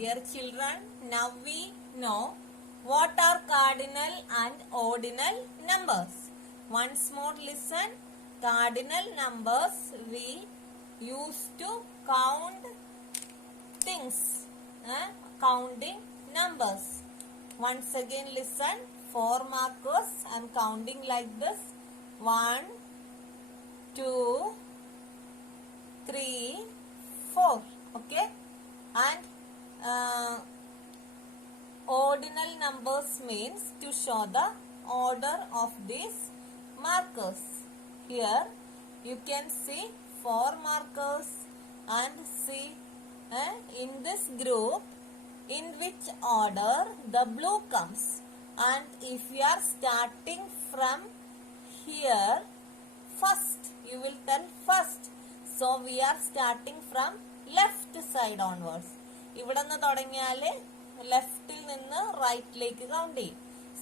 Dear children, now we know what are cardinal and ordinal numbers. Once more listen. Cardinal numbers we use to count things. Counting numbers. Once again listen. 4 markers. I am counting like this. 1, 2, 3, 4. Okay. And ordinal numbers means to show the order of these markers. Here you can see 4 markers and see in this group in which order the blue comes, and if you are starting from here first, you will tell first. So we are starting from left side onwards. ഇവിടെ നിന്ന് തുടങ്ങിയാൽ ലെഫ്റ്റിൽ നിന്ന് റൈറ്റിലേക്ക് count ചെയ്യും.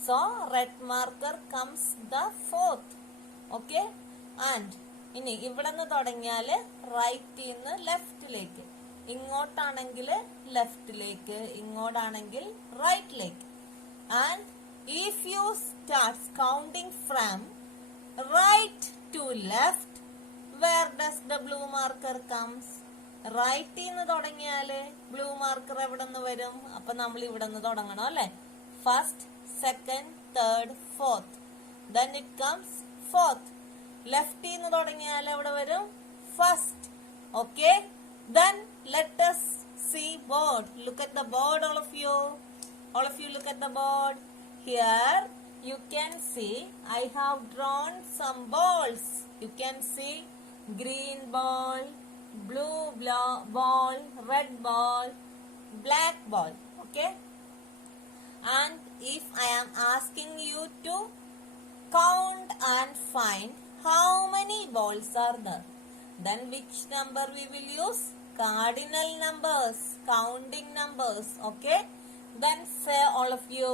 So red marker comes the fourth. Okay. And ഇനി ഇവിടെ നിന്ന് തുടങ്ങിയാൽ റൈറ്റിൽ നിന്ന് ലെഫ്റ്റിലേക്ക്, ഇങ്ങോട്ടാണെങ്കിൽ ലെഫ്റ്റിലേക്ക്, ഇങ്ങോട്ടാണെങ്കിൽ റൈറ്റിലേക്ക്. And if you start counting from right to left, where does the blue marker comes? റൈറ്റിൽ നിന്ന് തുടങ്ങിയാല് ബ്ലൂ മാർക്കർ എവിടെ നിന്ന് വരും? അപ്പൊ നമ്മൾ ഇവിടെ നിന്ന് തുടങ്ങണം അല്ലെ. First, second, third, fourth. then it comes fourth. ലെഫ്റ്റിൽ നിന്ന് തുടങ്ങിയാൽ എവിടെ വരും? First. Okay. then let us see board. Look at the board, all of you. All of you look at the board. Here you can see I have drawn some balls. You can see green ball, blue ball, red ball, black ball. Okay. And if I am asking you to count and find how many balls are there, then which number we will use? Cardinal numbers, counting numbers. Okay. Then say all of you,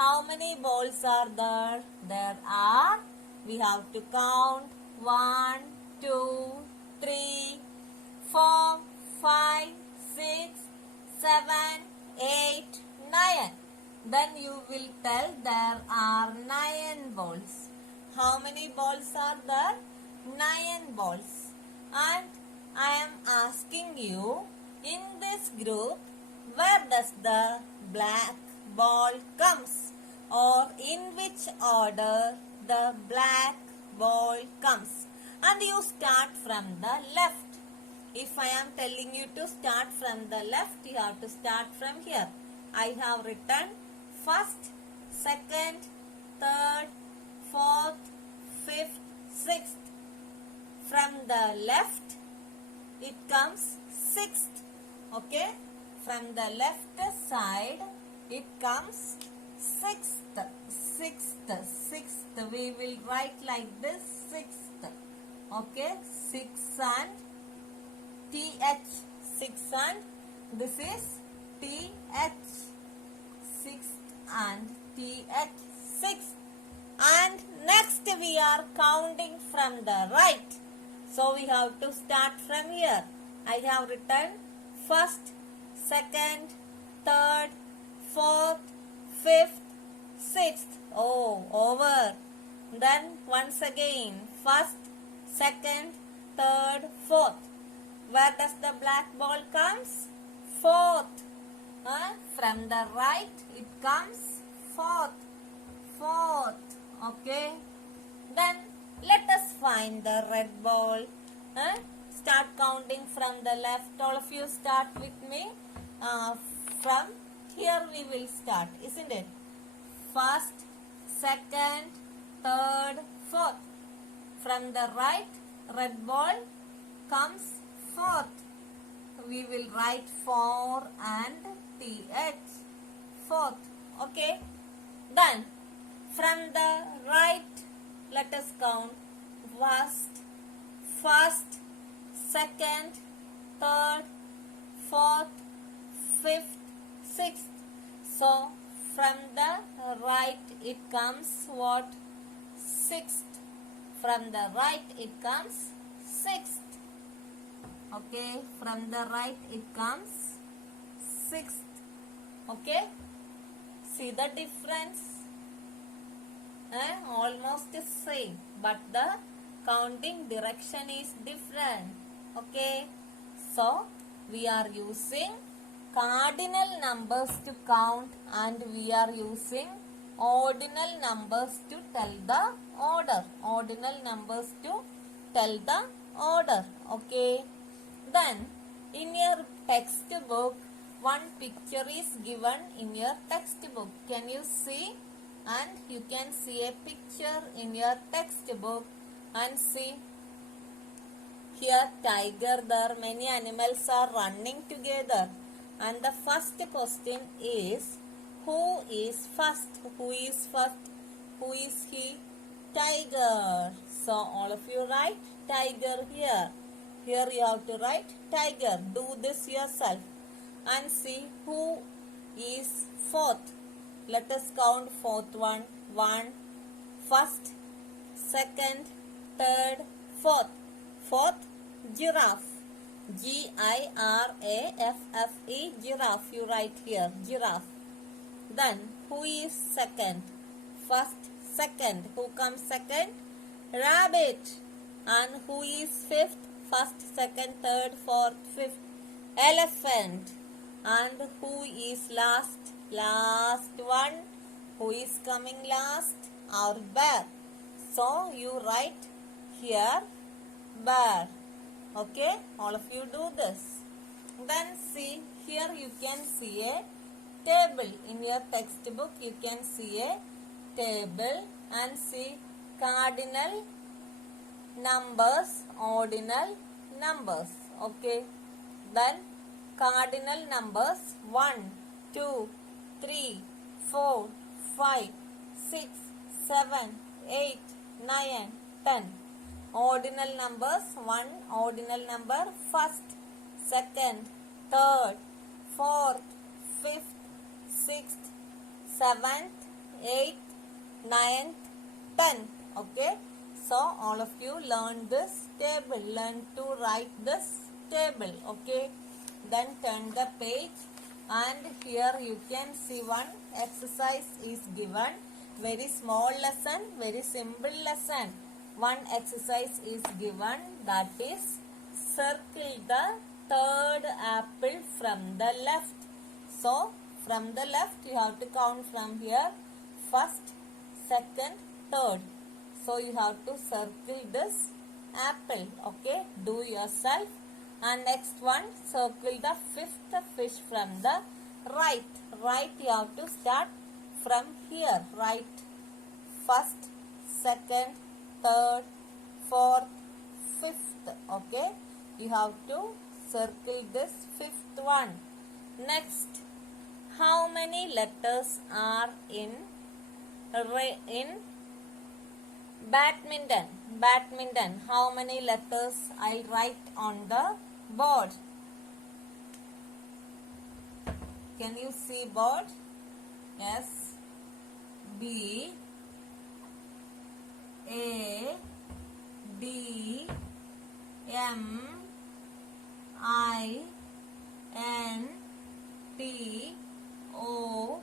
how many balls are there? There are, we have to count 1, 2, 3, 4, 5, 6, 7, 8, 9. Then you will tell there are 9 balls. How many balls are there? 9 balls. And I am asking you, in this group, where does the black ball comes, or in which order the black ball comes? And you start from the left. If I am telling you to start from the left, you have to start from here. I have written first, second, third, fourth, fifth, sixth. From the left it comes sixth. Okay. From the left side it comes sixth. We will write like this, sixth. Okay. 6 and th. 6 and this is th. Sixth and th. Sixth. And next we are counting from the right. So we have to start from here. I have written first, second, third, fourth, fifth, sixth. Oh, over. Then once again, first, second, third, fourth. Where does the black ball comes? Fourth. From the right it comes fourth. Okay. Then let us find the red ball. Start counting from the left. All of you start with me. From here we will start, isn't it? First, second, third, fourth. From the right, red ball comes fourth. We will write 4 and th. Fourth. Okay. Then from the right, let us count first, second, third, fourth, fifth, sixth. So from the right it comes what? Sixth. From the right it comes sixth. Okay. From the right it comes sixth. Okay, see the difference? Almost same, but the counting direction is different. Okay, so we are using cardinal numbers to count and we are using ordinal numbers to tell the order. Ordinal numbers to tell the order. Okay, then in your textbook, one picture is given in your textbook. Can you see? And you can see a picture in your textbook and see here tiger, there many animals are running together. And the first question is, who is first? Who is first? Who is he? Tiger. So all of you write tiger here. Here you have to write tiger. Do this yourself. And see who is fourth. Let us count fourth one. One, first, second, third, fourth. Fourth, giraffe. Giraffe, giraffe. You write here, giraffe. Then, who is second? First, second. Who comes second? Rabbit. And who is fifth? First, second, third, fourth, fifth. Elephant. And who is last? Last one. Who is coming last? Our bear. So, you write here, bear. Okay, all of you do this. Then see, here you can see a table. In your textbook, you can see a table and see cardinal numbers, ordinal numbers. Okay, then cardinal numbers 1, 2, 3, 4, 5, 6, 7, 8, 9, 10. Ordinal numbers 1, ordinal number first, second, third, fourth, fifth, sixth, seventh, eighth, ninth, 10th. Okay, so all of you learn this table, learn to write this table. Okay, then turn the page and here you can see one exercise is given. Very small lesson, very simple lesson. One exercise is given, that is circle the third apple from the left. So from the left you have to count from here, first, second, third. So you have to circle this apple. Okay, do yourself. And next one, circle the fifth fish from the right. Right, you have to start from here. Right, first, second, third, fourth, fifth. Okay, you have to circle this fifth one. Next, how many letters are in badminton? Badminton, how many letters? I'll write on the board. Can you see board? Yes. B, A, D, M, I, N, T, O,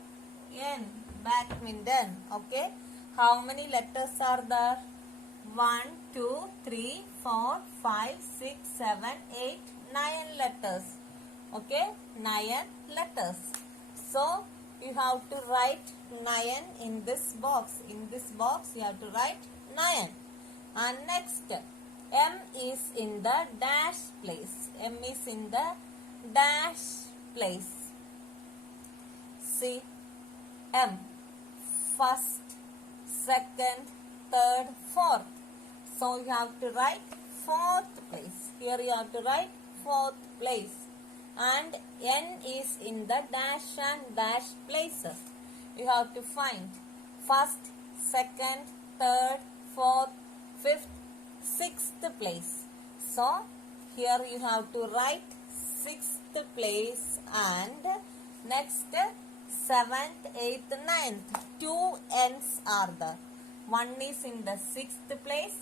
N. Badminton. Okay. How many letters are there? 1, 2, 3, 4, 5, 6, 7, 8, 9 letters. Okay, 9 letters. So, you have to write 9 in this box. In this box, you have to write 9. And next, M is in the dash place. M is in the dash place. See, M. First, second, third, fourth. So you have to write fourth place. Here you have to write fourth place. And N is in the dash and dash places. You have to find first, second, third, fourth, fifth, sixth place. So here you have to write sixth place and next seventh, eighth, ninth. 2 N's are there. One is in the sixth place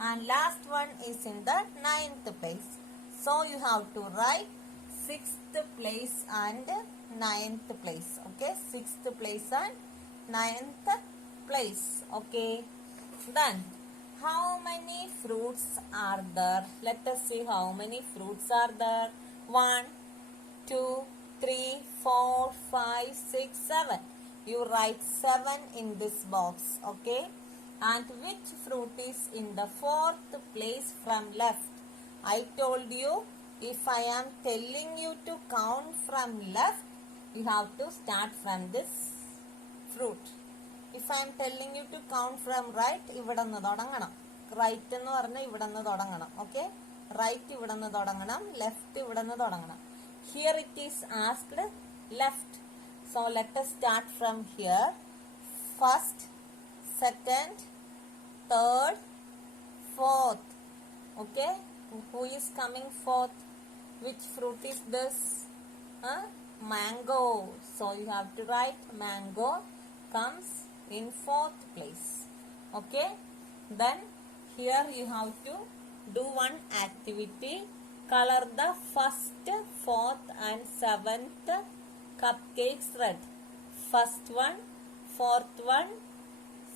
and last one is in the ninth place. So you have to write 6th place and 9th place. Okay, 6th place and 9th place. Okay, then how many fruits are there? Let us see how many fruits are there. 1, 2, 3, 4, 5, 6, 7. You write 7 in this box. Okay, and which fruit is in the 4th place from left? I told you, if I am telling you to count from left, you have to start from this fruit. If I am telling you to count from right, ഇവിടുന്ന് തുടങ്ങണം. Right എന്ന് പറഞ്ഞാൽ ഇവിടുന്ന് തുടങ്ങണം. Okay, right ഇവിടുന്ന് തുടങ്ങണം, left ഇവിടുന്ന് തുടങ്ങണം. Here it is asked left. So let us start from here. First, second, third, fourth. Okay, who is coming fourth? Which fruit is this? Mango. So you have to write mango comes in 4th place. Okay, then here you have to do one activity. Color the 1st, 4th and 7th cupcakes red. First one, 4th one,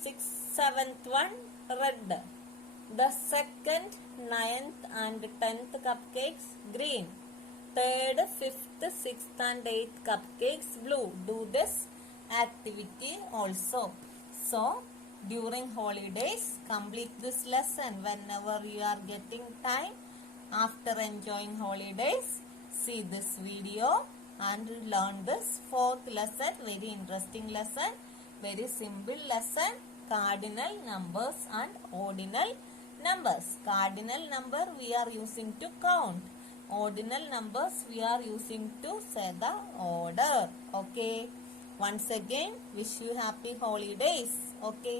6th, 7th one red. The second, 9th and 10th cupcakes green. Third, 5th, 6th and 8th cupcakes blue. Do this activity also. So during holidays, complete this lesson whenever you are getting time. After enjoying holidays, see this video and learn this 4th lesson. Very interesting lesson, very simple lesson. Cardinal numbers and ordinal numbers. Cardinal number we are using to count. Ordinal numbers we are using to say the order. Okay, once again wish you happy holidays. Okay.